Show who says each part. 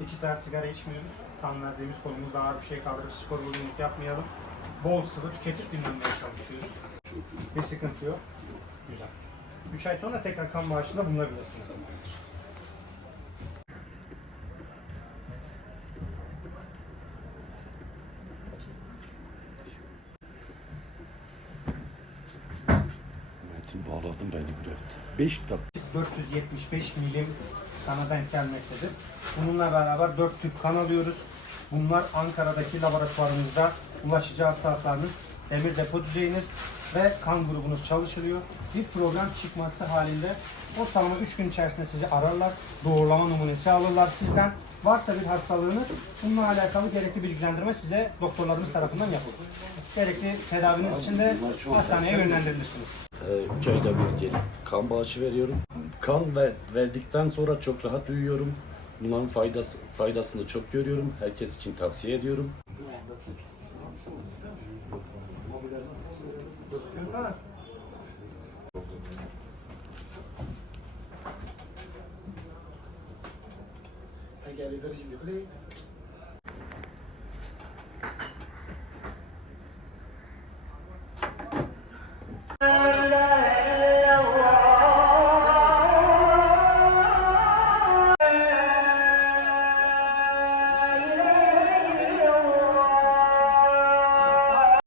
Speaker 1: 2 saat sigara içmiyoruz. Kan verdiğimiz kolumuzda ağır bir şey kaldırıp spor bugünlük yapmayalım. Bol sıvı tüketip dinlenmeye çalışıyoruz. Bir sıkıntı yok. Güzel. 3 ay sonra tekrar kan bağışında bulunabilirsiniz.
Speaker 2: Metin bağladın beni buraya. 5 dakika.
Speaker 1: 475 milim kana denk gelmektedir. Bununla beraber 4 tüp kan alıyoruz. Bunlar Ankara'daki laboratuvarımızda ulaşıcı hastalıklarınız, demir depo düzeyiniz ve kan grubunuz çalışılıyor. Bir problem çıkması halinde ortalama 3 gün içerisinde sizi ararlar. Doğrulama numunesi alırlar sizden. Varsa bir hastalığınız bununla alakalı gerekli bilgilendirme size doktorlarımız tarafından yapılır. Gerekli tedaviniz için de hastaneye yönlendirilirsiniz.
Speaker 2: 3 ayda bir gelip kan bağışı veriyorum. Kan ver, verdikten sonra çok rahat uyuyorum. Bunların faydası, faydasını çok görüyorum. Herkes için tavsiye ediyorum.
Speaker 3: Ver si me